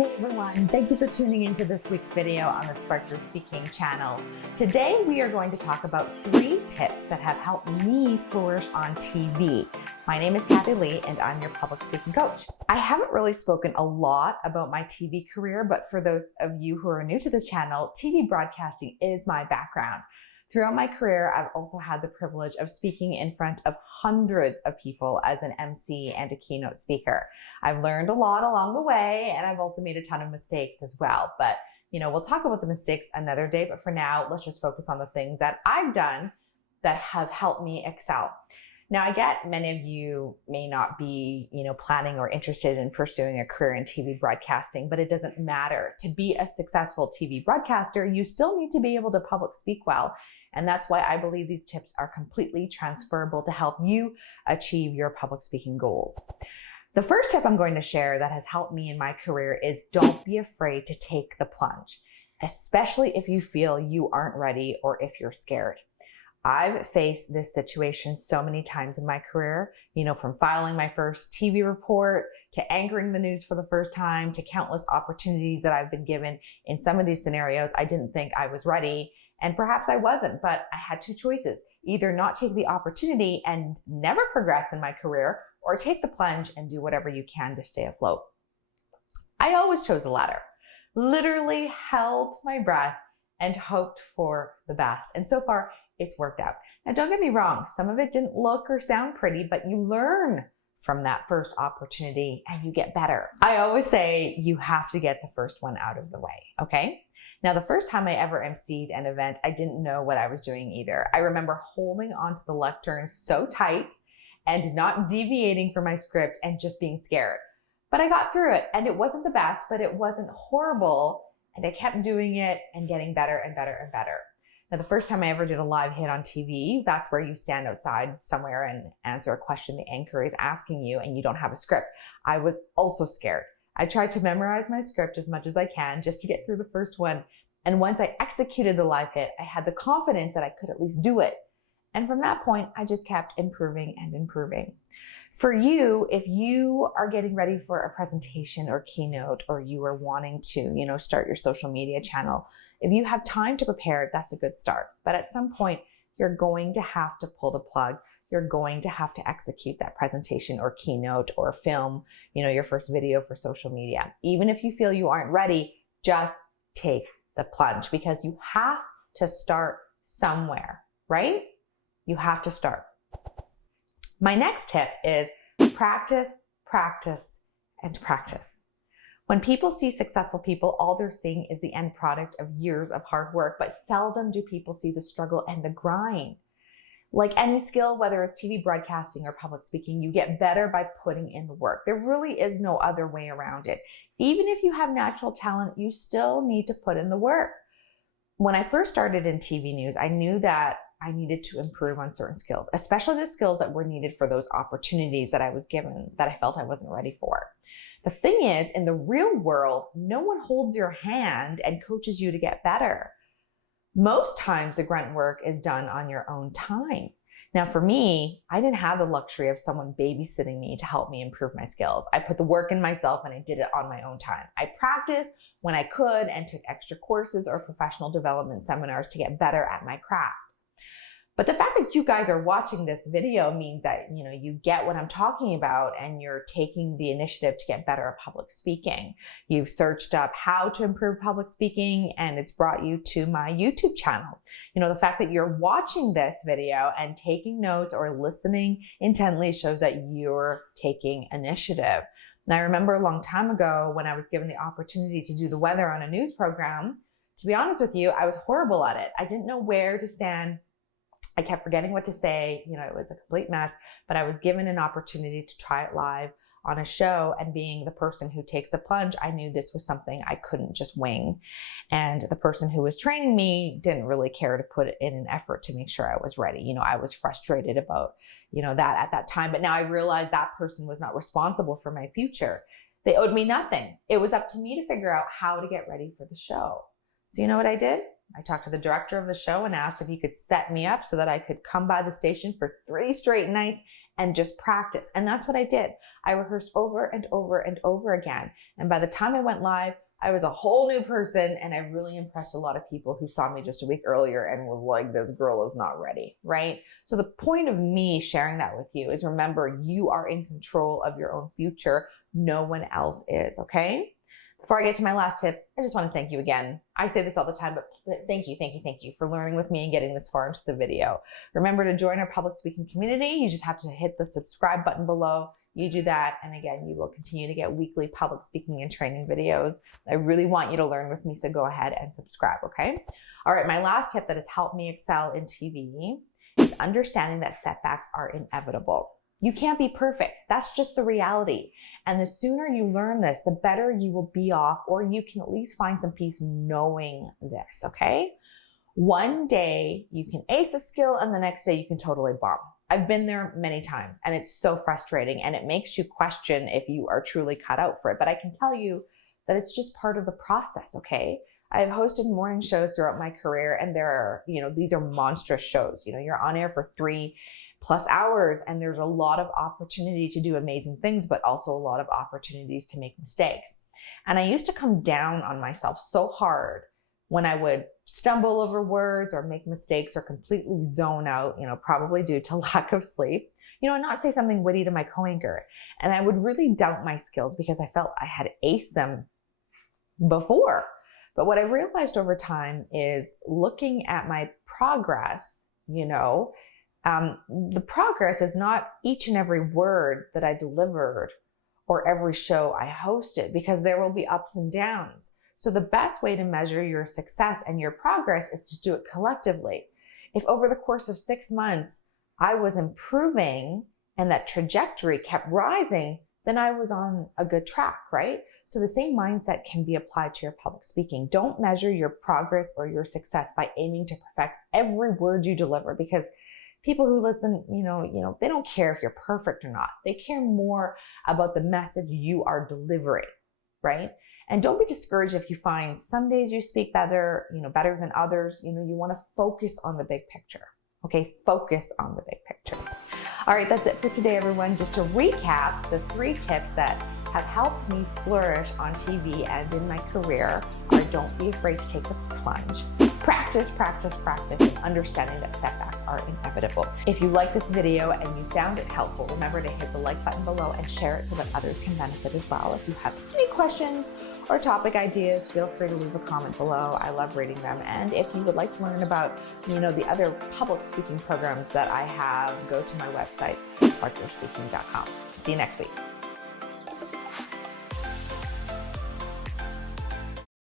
Hey everyone, thank you for tuning into this week's video on the Spark Your Speaking channel. Today we are going to talk about 3 tips that have helped me flourish on TV. My name is Kathy Lee and I'm your public speaking coach. I haven't really spoken a lot about my TV career, but for those of you who are new to this channel, TV broadcasting is my background. Throughout my career, I've also had the privilege of speaking in front of hundreds of people as an MC and a keynote speaker. I've learned a lot along the way, and I've also made a ton of mistakes as well. But, we'll talk about the mistakes another day, but for now, let's just focus on the things that I've done that have helped me excel. Now, I get many of you may not be, planning or interested in pursuing a career in TV broadcasting, but it doesn't matter. To be a successful TV broadcaster, you still need to be able to public speak well. And that's why I believe these tips are completely transferable to help you achieve your public speaking goals. The first tip I'm going to share that has helped me in my career is don't be afraid to take the plunge, especially if you feel you aren't ready or if you're scared. I've faced this situation so many times in my career, from filing my first TV report to anchoring the news for the first time to countless opportunities that I've been given. In some of these scenarios, I didn't think I was ready. And perhaps I wasn't, but I had 2 choices: either not take the opportunity and never progress in my career, or take the plunge and do whatever you can to stay afloat. I always chose the latter. Literally held my breath and hoped for the best. And so far, it's worked out. Now, don't get me wrong. Some of it didn't look or sound pretty, but you learn from that first opportunity and you get better. I always say you have to get the first one out of the way, okay? Now, the first time I ever emceed an event, I didn't know what I was doing either. I remember holding onto the lectern so tight and not deviating from my script and just being scared. But I got through it, and it wasn't the best, but it wasn't horrible. And I kept doing it and getting better and better and better. Now, the first time I ever did a live hit on TV, that's where you stand outside somewhere and answer a question the anchor is asking you and you don't have a script. I was also scared. I tried to memorize my script as much as I can just to get through the first one. And once I executed the live hit, I had the confidence that I could at least do it. And from that point, I just kept improving and improving. For you, if you are getting ready for a presentation or keynote, or you are wanting to, start your social media channel, if you have time to prepare, that's a good start. But at some point, you're going to have to pull the plug. You're going to have to execute that presentation or keynote or film, your first video for social media. Even if you feel you aren't ready, just take the plunge, because you have to start somewhere, right? You have to start. My next tip is practice, practice, and practice. When people see successful people, all they're seeing is the end product of years of hard work, but seldom do people see the struggle and the grind. Like any skill, whether it's TV broadcasting or public speaking, you get better by putting in the work. There really is no other way around it. Even if you have natural talent, you still need to put in the work. When I first started in TV news, I knew that I needed to improve on certain skills, especially the skills that were needed for those opportunities that I was given that I felt I wasn't ready for. The thing is, in the real world, no one holds your hand and coaches you to get better. Most times the grunt work is done on your own time. Now for me, I didn't have the luxury of someone babysitting me to help me improve my skills. I put the work in myself and I did it on my own time. I practiced when I could and took extra courses or professional development seminars to get better at my craft. But the fact that you guys are watching this video means that, you get what I'm talking about and you're taking the initiative to get better at public speaking. You've searched up how to improve public speaking and it's brought you to my YouTube channel. The fact that you're watching this video and taking notes or listening intently shows that you're taking initiative. And I remember a long time ago when I was given the opportunity to do the weather on a news program, to be honest with you, I was horrible at it. I didn't know where to stand. I kept forgetting what to say. It was a complete mess, but I was given an opportunity to try it live on a show, and being the person who takes a plunge, I knew this was something I couldn't just wing. And the person who was training me didn't really care to put in an effort to make sure I was ready. I was frustrated about, that at that time, but now I realized that person was not responsible for my future. They owed me nothing. It was up to me to figure out how to get ready for the show. So you know what I did? I talked to the director of the show and asked if he could set me up so that I could come by the station for 3 straight nights and just practice. And that's what I did. I rehearsed over and over and over again. And by the time I went live, I was a whole new person, and I really impressed a lot of people who saw me just a week earlier and was like, this girl is not ready, right? So the point of me sharing that with you is, remember, you are in control of your own future. No one else is, okay? Before I get to my last tip, I just want to thank you again. I say this all the time, but thank you for learning with me and getting this far into the video. Remember to join our public speaking community. You just have to hit the subscribe button below. You do that, and again, you will continue to get weekly public speaking and training videos. I really want you to learn with me, so go ahead and subscribe, okay? All right, my last tip that has helped me excel in TV is understanding that setbacks are inevitable. You can't be perfect. That's just the reality. And the sooner you learn this, the better you will be off, or you can at least find some peace knowing this, okay? One day you can ace a skill, and the next day you can totally bomb. I've been there many times, and it's so frustrating, and it makes you question if you are truly cut out for it. But I can tell you that it's just part of the process, okay? I've hosted morning shows throughout my career, and there are, these are monstrous shows. You're on air for 3+ hours, and there's a lot of opportunity to do amazing things, but also a lot of opportunities to make mistakes. And I used to come down on myself so hard when I would stumble over words or make mistakes or completely zone out, probably due to lack of sleep, and not say something witty to my co-anchor. And I would really doubt my skills because I felt I had aced them before. But what I realized over time is, looking at my progress, the progress is not each and every word that I delivered or every show I hosted, because there will be ups and downs. So the best way to measure your success and your progress is to do it collectively. If over the course of 6 months, I was improving and that trajectory kept rising, then I was on a good track, right? So the same mindset can be applied to your public speaking. Don't measure your progress or your success by aiming to perfect every word you deliver, because people who listen, they don't care if you're perfect or not. They care more about the message you are delivering, right? And don't be discouraged if you find some days you speak better, better than others. You want to focus on the big picture, okay? Focus on the big picture. All right, that's it for today, everyone. Just to recap, the 3 tips that have helped me flourish on TV and in my career are: don't be afraid to take the plunge. Practice, practice, practice, and understanding that setbacks are inevitable. If you like this video and you found it helpful, remember to hit the like button below and share it so that others can benefit as well. If you have any questions or topic ideas, feel free to leave a comment below. I love reading them. And if you would like to learn about, the other public speaking programs that I have, go to my website, sparkyourspeaking.com. See you next week.